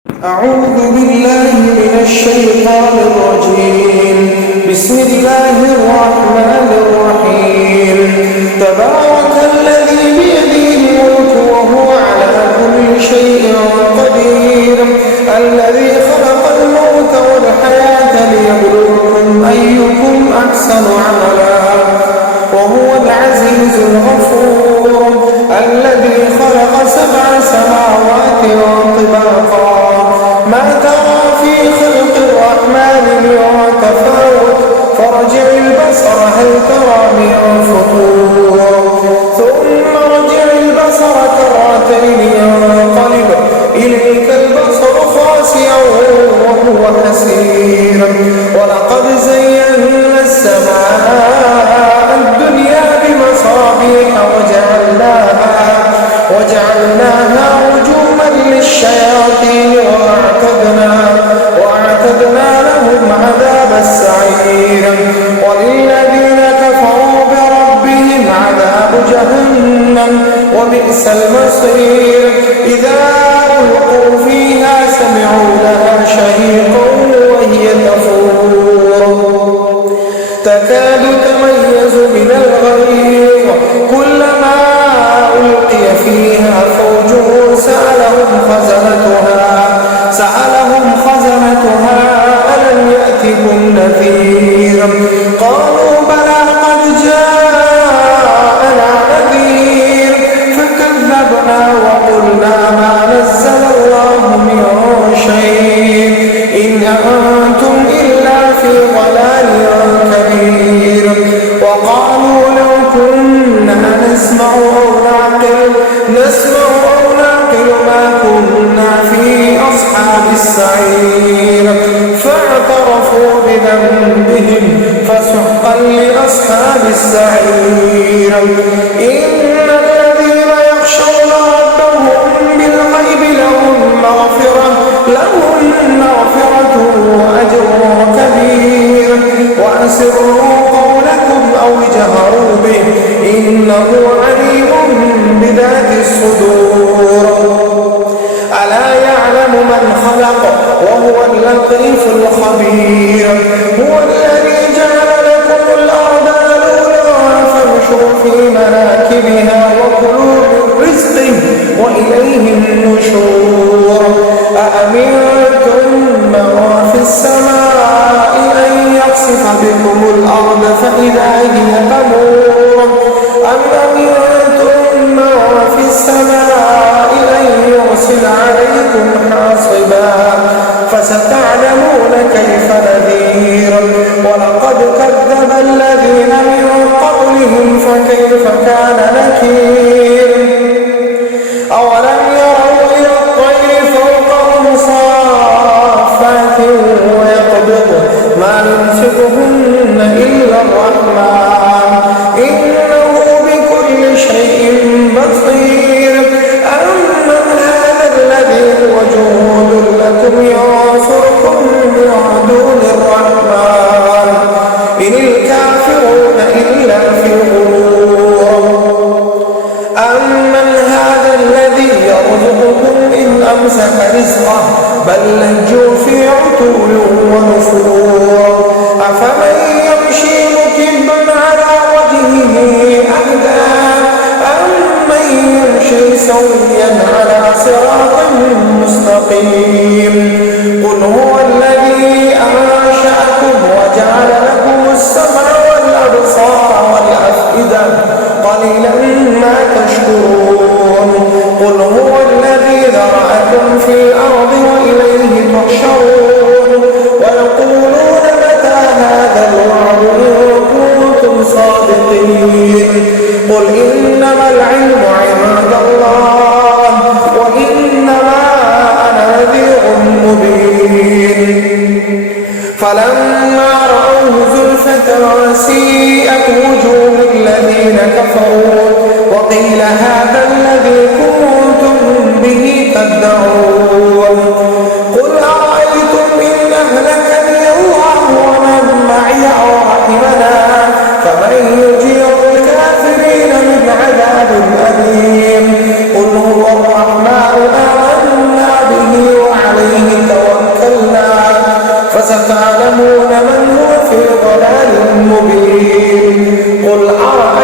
أعوذ بالله من الشيطان الرجيم. بسم الله الرحمن الرحيم. تبارك الذي بيده الملك وهو على كل شيء قدير. الذي خلق الموت والحياة ليبلوكم أيكم أحسن عملا وهو العزيز الغفور. الذي خلق 7 سماوات طباقا ما ترى في خلق الرحمن من تفاوت فارجع البصر هل ترى من فطور ثم ارجع البصر كرتين ينقلب إليك البصر خاسئا وهو حسير. ولقد زينا السماء الدنيا بمصابيح وجعلناها رجوما للشياطين وأعتدنا لهم عذاب السعير. وللذين كفروا بربهم عذاب جهنم وبئس المصير. إذا ألقوا فيها سمعوا لها شهيقا وهي تفور تكاد تميز من الغيظ كلما ألقي فيها فوج سألهم خزنتها ألم يأتكم نذير قالوا بلى قد جاءنا نذير فكذبنا وقلنا ما نزل الله من شيء إن أنتم إلا في ضلال كبير. وقالوا لو كنا نسمع أو نعقل ما كنا في أصحاب السعير فاعترفوا بذنبهم فسحقا لأصحاب السعير. إن الذين يخشون ربهم بالغيب لهم مغفرة وأجر كبير. وأسروا قولكم أو اجهروا به إنه عليم بذات الصدور. ألا يعلم من خلق وهو اللطيف الخبير. هو الذي جعل لكم الأرض ذلولا فامشوا في مناكبها وكلوا من رزقه وإليه النشور. أأمنتم من في السماء أن يخسف بكم الأرض فإذا هي تمور أم أمنتم من في السماء أن يرسل عليكم حاصبا فستعلمون كيف نذير. ولقد كذب الذين من قبلهم فكيف كان نكير. أولم يروا إلى الطير فوقهم صافات ويقبض ما يمسكهن إلا الرحمن إنه بكل شيء بصير. أمن هذا الذي هو جند لكم ينصركم من دون الرحمن إن الكافرون إلا في غرور. أمن هذا الذي يرزقكم إن أمسك رزقه بل لجوا في عتو ونفور. أفمن يمشي مكبا على وجهه أهدى أمن يمشي سويا على صراط مستقيم. قل هو الذي أنشأكم وجعل لكم السمع والأبصار والأفئدة قليلا ما تشكرون. قل هو الذي ذرأكم في الأرض وإليه تحشرون. ويقولون متى هذا الوعد إن كنتم صادقين. قل إنما العلم عند الله وإنما أنا نذير مبين. فلما رأوه زلفة سيئت وجوه الذين كفروا وقيل هذا الذي كنتم به تدعون. قل أرأيتم إن أهلكني الله ومن معي أو رحمنا فمن يجير الكافرين من عذاب أليم. قل هو الرحمن آمنا به وعليه ضلال مبين قل